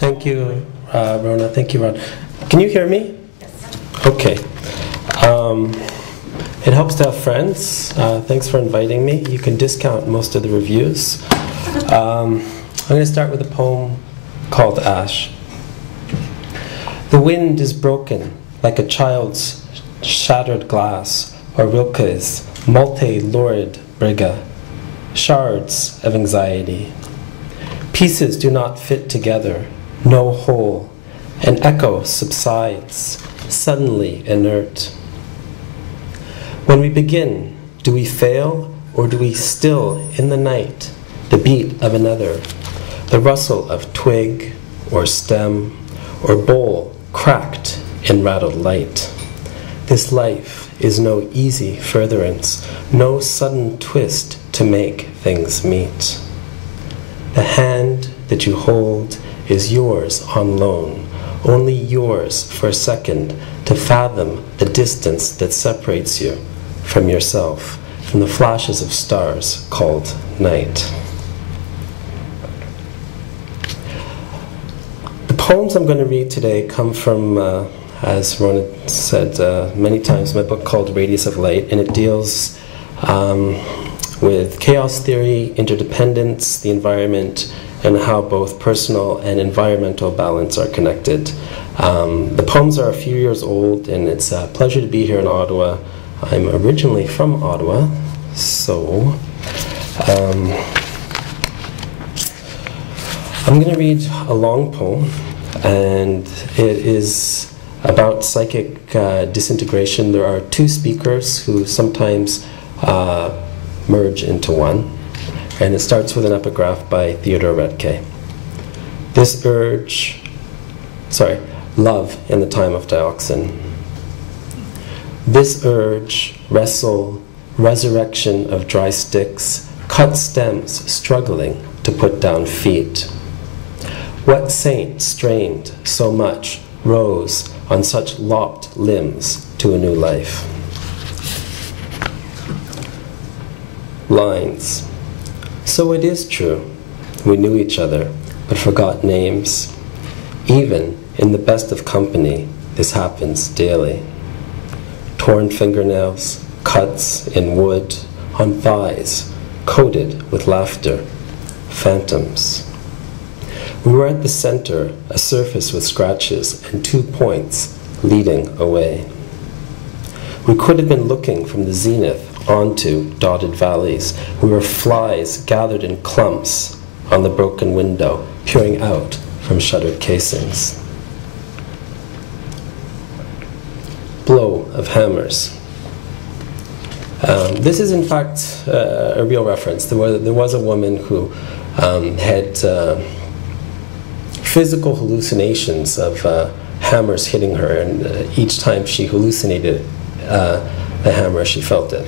Thank you, Rona. Thank you, Ron. Can you hear me? Okay. It helps to have friends. Thanks for inviting me. You can discount most of the reviews. I'm going to start with a poem called Ash. The wind is broken like a child's shattered glass, or Rilke's multi-lurid briga, shards of anxiety. Pieces do not fit together, no whole. An echo subsides, suddenly inert. When we begin, do we fail, or do we still, in the night, the beat of another, the rustle of twig or stem, or bowl cracked in rattled light? This life is no easy furtherance, no sudden twist to make things meet. The hand that you hold is yours on loan, only yours for a second to fathom the distance that separates you from yourself, from the flashes of stars called night. The poems I'm going to read today come from, as Rona said many times, my book called Radius of Light, and it deals with chaos theory, interdependence, the environment, and how both personal and environmental balance are connected. The poems are a few years old, and it's a pleasure to be here in Ottawa. I'm originally from Ottawa, so I'm going to read a long poem, and it is about psychic disintegration. There are two speakers who sometimes merge into one, and it starts with an epigraph by Theodore Roethke. Love in the time of dioxin. This urge, wrestle, resurrection of dry sticks, cut stems struggling to put down feet. What saint strained so much, rose on such lopped limbs to a new life? Lines. So it is true, we knew each other, but forgot names. Even in the best of company, this happens daily. Torn fingernails, cuts in wood, on thighs, coated with laughter, phantoms. We were at the center, a surface with scratches and 2 points leading away. We could have been looking from the zenith onto dotted valleys. We were flies gathered in clumps on the broken window, peering out from shuttered casings. Blow of hammers. This is in fact a real reference. There was a woman who had physical hallucinations of hammers hitting her, and each time she hallucinated the hammer, she felt it.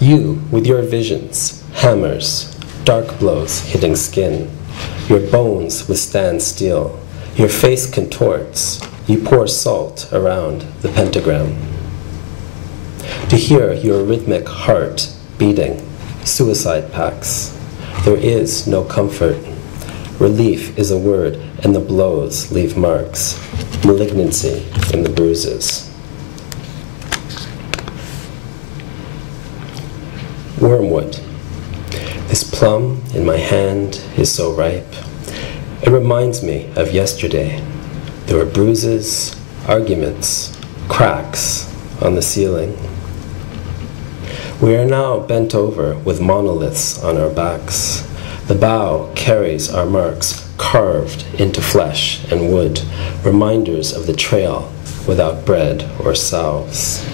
You, with your visions, hammers, dark blows hitting skin. Your bones withstand steel. Your face contorts. You pour salt around the pentagram. To hear your rhythmic heart beating, suicide pacts. There is no comfort. Relief is a word, and the blows leave marks. Malignancy in the bruises. Wormwood. This plum in my hand is so ripe. It reminds me of yesterday. There were bruises, arguments, cracks on the ceiling. We are now bent over with monoliths on our backs. The bough carries our marks carved into flesh and wood, reminders of the trail without bread or salves.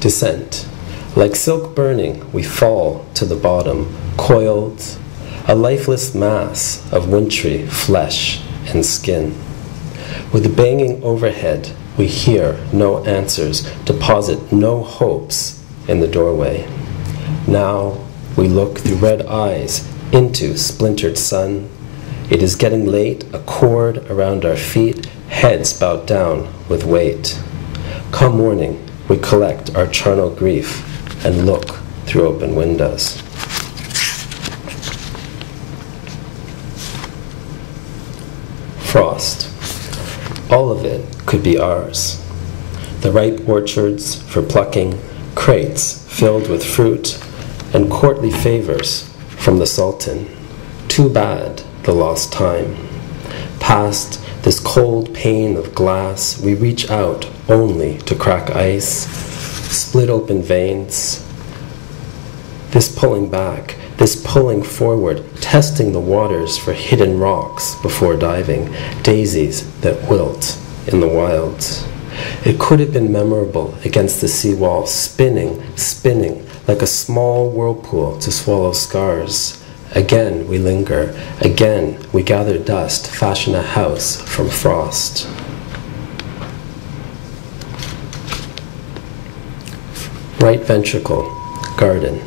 Descent. Like silk burning, we fall to the bottom, coiled, a lifeless mass of wintry flesh and skin. With the banging overhead, we hear no answers, deposit no hopes in the doorway. Now we look through red eyes into splintered sun. It is getting late, a cord around our feet, heads bowed down with weight. Come morning, we collect our charnel grief and look through open windows. Frost. All of it could be ours. The ripe orchards for plucking, crates filled with fruit, and courtly favors from the Sultan. Too bad the lost time. Past this cold pane of glass, we reach out only to crack ice, split open veins. This pulling back, this pulling forward, testing the waters for hidden rocks before diving, daisies that wilt in the wilds. It could have been memorable against the seawall, spinning, spinning, like a small whirlpool to swallow scars. Again we linger, again we gather dust, fashion a house from frost. Right ventricle, garden.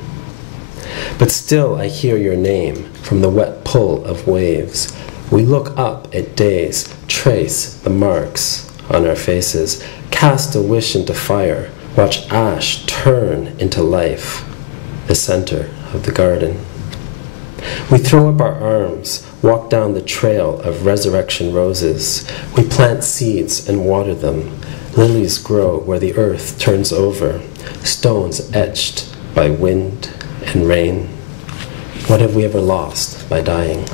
But still I hear your name from the wet pull of waves. We look up at days, trace the marks on our faces, cast a wish into fire, watch ash turn into life, the center of the garden. We throw up our arms, walk down the trail of resurrection roses. We plant seeds and water them. Lilies grow where the earth turns over, stones etched by wind and rain. What have we ever lost by dying?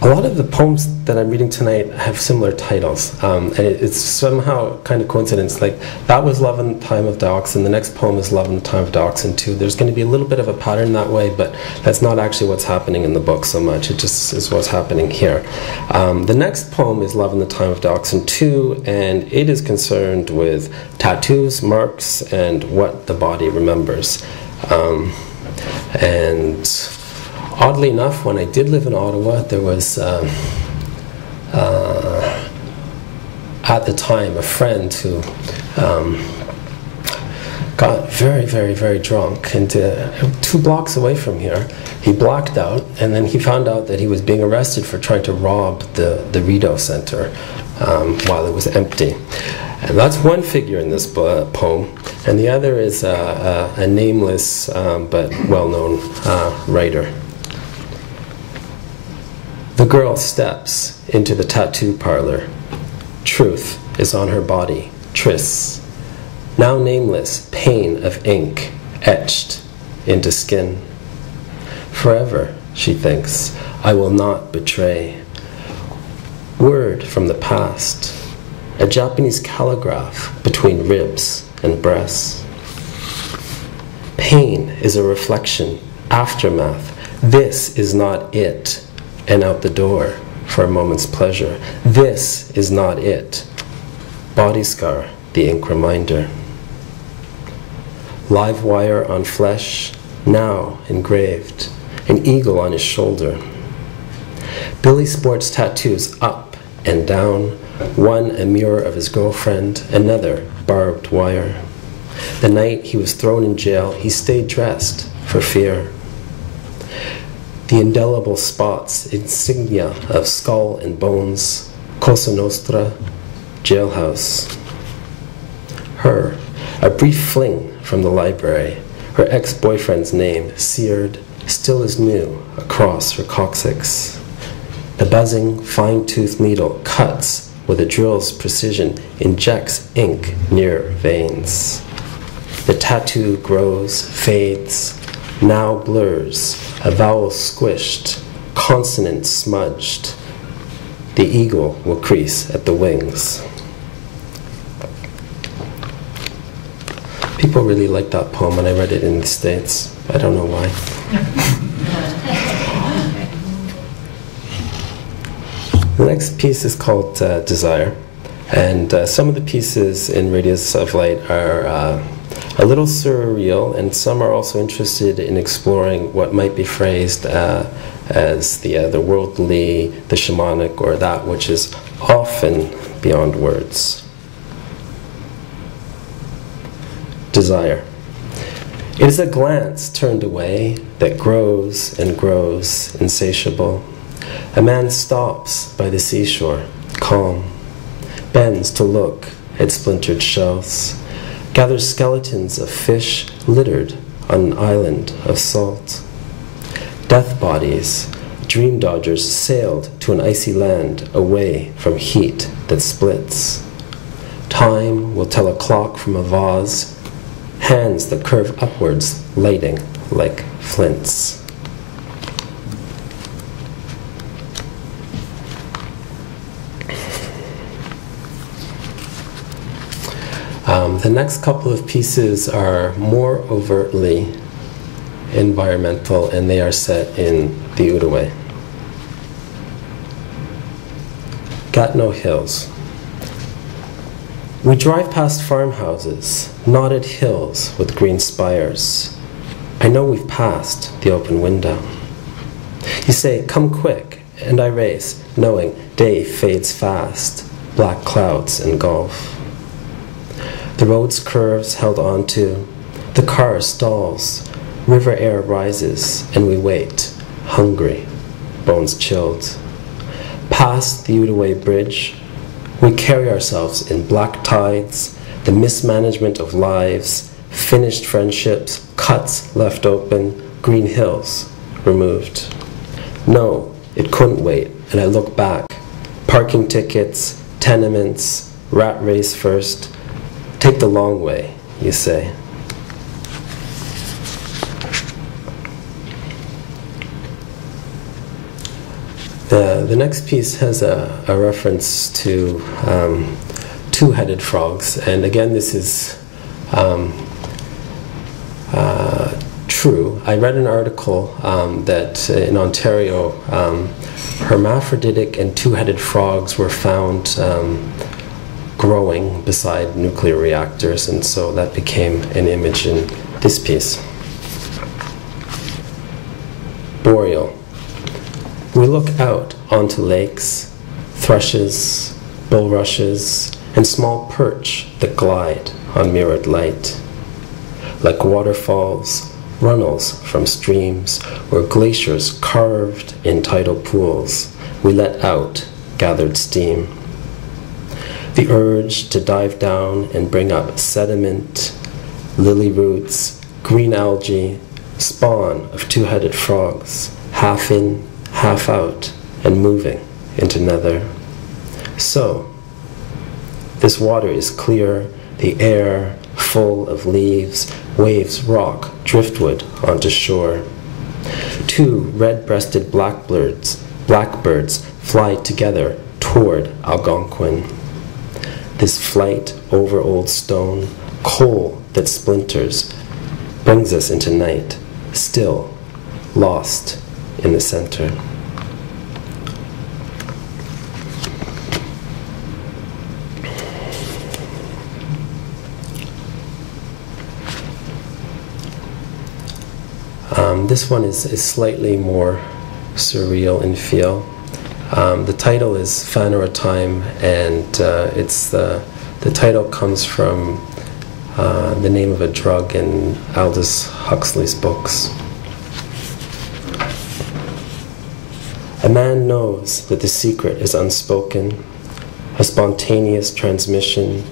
A lot of the poems that I'm reading tonight have similar titles, and it's somehow kind of coincidence. Like, that was Love in the Time of Dioxin, the next poem is Love in the Time of Dioxin 2. There's going to be a little bit of a pattern that way, but that's not actually what's happening in the book so much. It just is what's happening here. The next poem is Love in the Time of Dioxin 2, and it is concerned with tattoos, marks, and what the body remembers. And oddly enough, when I did live in Ottawa, there was, at the time, a friend who got very, very, very drunk, and 2 blocks away from here, he blacked out, and then he found out that he was being arrested for trying to rob the Rideau Center while it was empty. And that's one figure in this poem, and the other is a nameless but well-known writer. The girl steps into the tattoo parlor. Truth is on her body, tris. Now nameless, pain of ink etched into skin. Forever, she thinks, I will not betray. Word from the past, a Japanese calligraph between ribs and breasts. Pain is a reflection, aftermath. This is not it. And out the door for a moment's pleasure. This is not it. Body scar, the ink reminder. Live wire on flesh, now engraved. An eagle on his shoulder. Billy sports tattoos up and down. One a mirror of his girlfriend, another barbed wire. The night he was thrown in jail, he stayed dressed for fear. The indelible spots, insignia of skull and bones, Cosa Nostra, jailhouse. Her, a brief fling from the library, her ex-boyfriend's name seared, still as new, across her coccyx. The buzzing, fine-toothed needle cuts with a drill's precision, injects ink near veins. The tattoo grows, fades, now blurs, a vowel squished, consonant smudged. The eagle will crease at the wings. People really liked that poem when I read it in the States. I don't know why. The next piece is called Desire. And some of the pieces in Radius of Light are a little surreal, and some are also interested in exploring what might be phrased as the worldly, the shamanic, or that which is often beyond words. Desire. It is a glance turned away that grows and grows, insatiable. A man stops by the seashore, calm, bends to look at splintered shells, gathers skeletons of fish littered on an island of salt. Death bodies, dream dodgers sailed to an icy land away from heat that splits. Time will tell a clock from a vase, hands that curve upwards, lighting like flints. The next couple of pieces are more overtly environmental, and they are set in the Outaouais. Gatineau Hills. We drive past farmhouses, knotted hills with green spires. I know we've passed the open window. You say, come quick, and I race, knowing day fades fast, black clouds engulf. The road's curves held onto, the car stalls, river air rises, and we wait, hungry, bones chilled. Past the Outaouais Bridge, we carry ourselves in black tides, the mismanagement of lives, finished friendships, cuts left open, green hills removed. No, it couldn't wait, and I look back. Parking tickets, tenements, rat race first. Take the long way, you say. The next piece has a reference to two-headed frogs, and again this is true. I read an article that in Ontario hermaphroditic and two-headed frogs were found growing beside nuclear reactors, and so that became an image in this piece. Boreal. We look out onto lakes, thrushes, bulrushes, and small perch that glide on mirrored light. Like waterfalls, runnels from streams, or glaciers carved in tidal pools, we let out gathered steam. The urge to dive down and bring up sediment, lily roots, green algae, spawn of two-headed frogs, half in, half out, and moving into nether. So, this water is clear, the air full of leaves, waves rock driftwood onto shore. Two red-breasted blackbirds fly together toward Algonquin. This flight over old stone, coal that splinters, brings us into night, still lost in the center. This one is slightly more surreal in feel. The title is Fanora Time, and the title comes from the name of a drug in Aldous Huxley's books. A man knows that the secret is unspoken, a spontaneous transmission,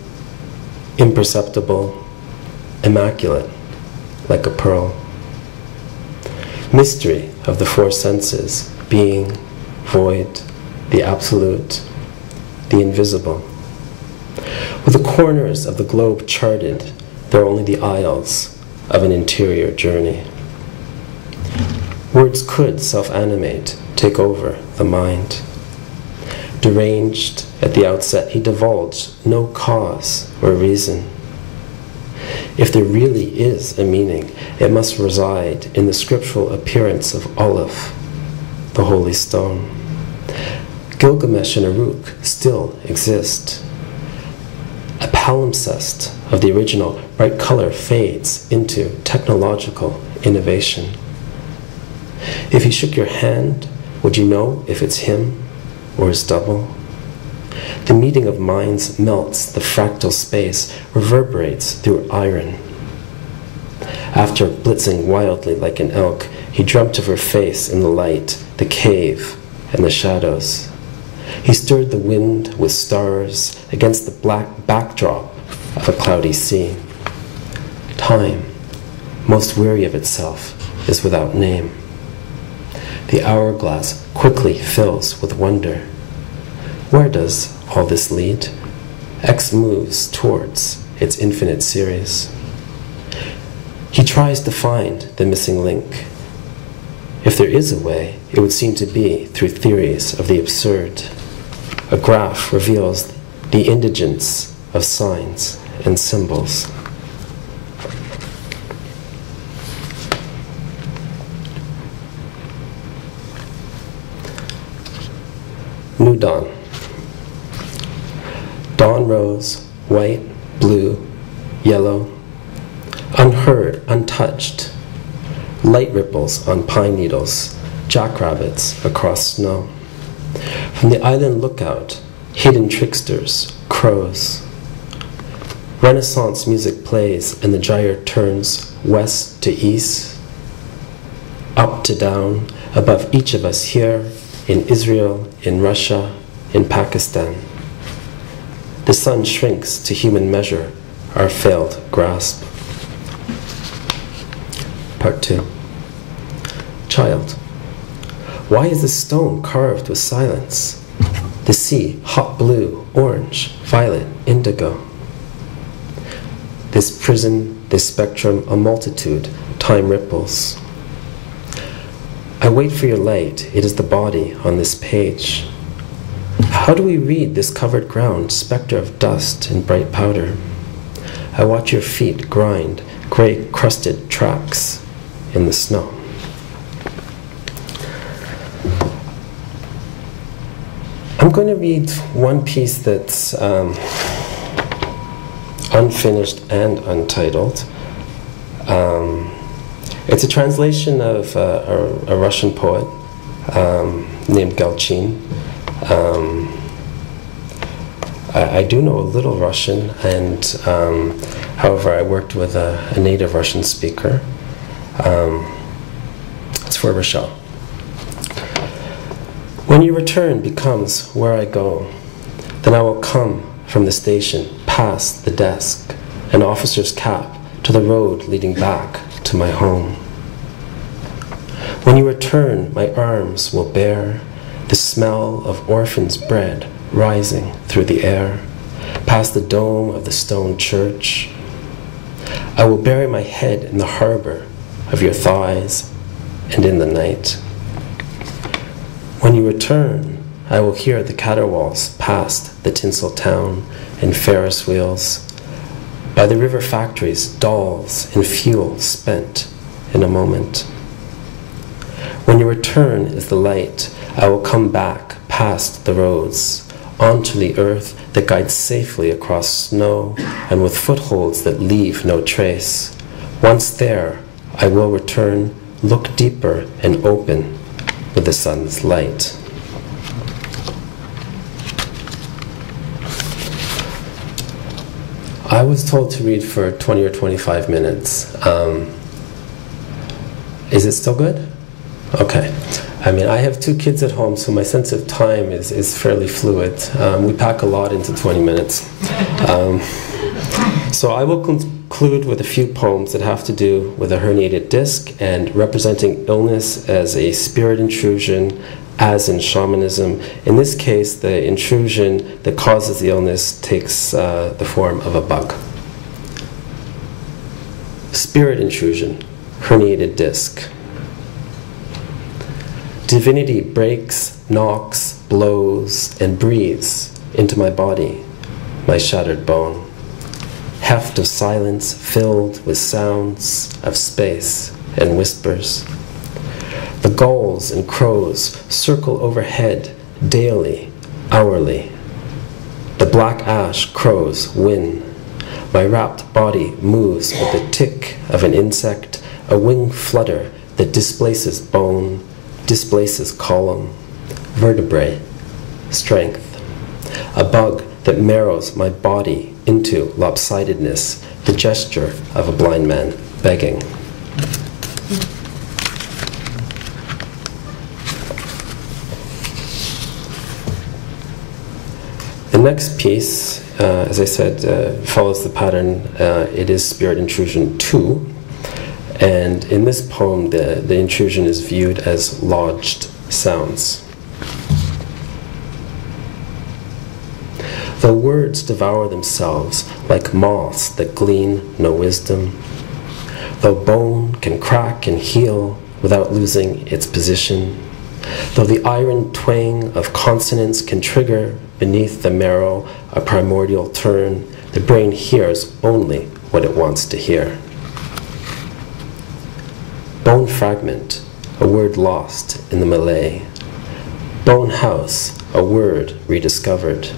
imperceptible, immaculate, like a pearl. Mystery of the four senses, being, void, the absolute, the invisible. With the corners of the globe charted, there are only the aisles of an interior journey. Words could self-animate, take over the mind. Deranged at the outset, he divulged no cause or reason. If there really is a meaning, it must reside in the scriptural appearance of olive, the holy stone. Gilgamesh and Uruk still exist. A palimpsest of the original bright color fades into technological innovation. If he shook your hand, would you know if it's him or his double? The meeting of minds melts the fractal space, reverberates through iron. After blitzing wildly like an elk, he dreamt of her face in the light, the cave, and the shadows. He stirred the wind with stars against the black backdrop of a cloudy sea. Time, most weary of itself, is without name. The hourglass quickly fills with wonder. Where does all this lead? X moves towards its infinite series. He tries to find the missing link. If there is a way, it would seem to be through theories of the absurd. A graph reveals the indigence of signs and symbols. New dawn. Dawn rose, white, blue, yellow, unheard, untouched. Light ripples on pine needles, jackrabbits across snow. From the island lookout, hidden tricksters, crows. Renaissance music plays and the gyre turns west to east, up to down, above each of us here, in Israel, in Russia, in Pakistan. The sun shrinks to human measure, our failed grasp. Part 2. Child, why is the stone carved with silence? The sea, hot blue, orange, violet, indigo. This prison, this spectrum, a multitude, time ripples. I wait for your light, it is the body on this page. How do we read this covered ground, specter of dust and bright powder? I watch your feet grind, gray crusted tracks in the snow. I'm going to read one piece that's unfinished and untitled. It's a translation of a Russian poet named Galchin. I do know a little Russian, and however, I worked with a native Russian speaker. It's for Rochelle. When your return becomes where I go, then I will come from the station, past the desk, an officer's cap, to the road leading back to my home. When you return, my arms will bear the smell of orphan's bread rising through the air, past the dome of the stone church. I will bury my head in the harbor of your thighs and in the night. When you return, I will hear the caterwauls past the tinsel town and Ferris wheels, by the river factories, dolls and fuel spent in a moment. When your return is the light, I will come back past the roads, onto the earth that guides safely across snow and with footholds that leave no trace. Once there, I will return, look deeper and open with the sun's light. I was told to read for 20 or 25 minutes. Is it still good? Okay. I mean, I have 2 kids at home, so my sense of time is fairly fluid. We pack a lot into 20 minutes. So I will conclude with a few poems that have to do with a herniated disc and representing illness as a spirit intrusion, as in shamanism. In this case, the intrusion that causes the illness takes the form of a bug. Spirit intrusion, herniated disc. Divinity breaks, knocks, blows, and breathes into my body, my shattered bone. Heft of silence filled with sounds of space and whispers. The gulls and crows circle overhead daily, hourly. The black ash crows win. My wrapped body moves with the tick of an insect, a wing flutter that displaces bone, displaces column, vertebrae, strength. A bug that marrows my body into lopsidedness, the gesture of a blind man begging. next piece, as I said, follows the pattern. It is Spirit Intrusion 2. And in this poem, the intrusion is viewed as lodged sounds. Though words devour themselves like moths that glean no wisdom, though bone can crack and heal without losing its position, though the iron twang of consonants can trigger beneath the marrow a primordial turn, the brain hears only what it wants to hear. Bone fragment, a word lost in the Malay. Bone house, a word rediscovered.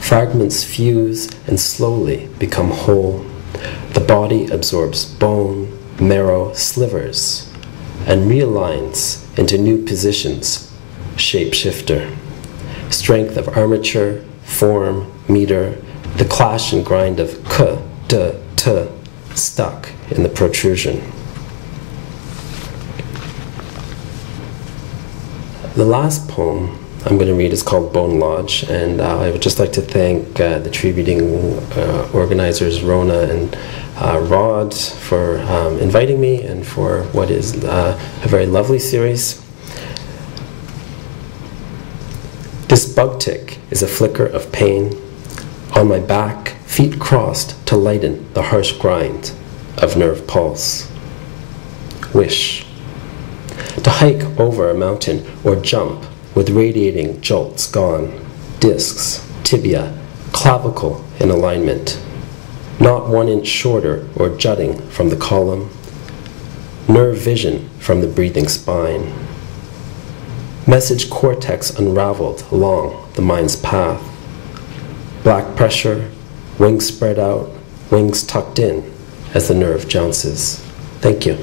Fragments fuse and slowly become whole. The body absorbs bone, marrow, slivers, and realigns into new positions, shapeshifter. Strength of armature, form, meter, the clash and grind of k, d, t, stuck in the protrusion. The last poem I'm going to read is called Bone Lodge, and I would just like to thank the tree reading organizers Rona and Rod for inviting me and for what is a very lovely series. This bug tick is a flicker of pain. On my back, feet crossed to lighten the harsh grind of nerve pulse. Wish. To hike over a mountain or jump with radiating jolts gone, discs, tibia, clavicle in alignment, not 1 inch shorter or jutting from the column, nerve vision from the breathing spine, message cortex unraveled along the mind's path, black pressure, wings spread out, wings tucked in as the nerve jounces. Thank you.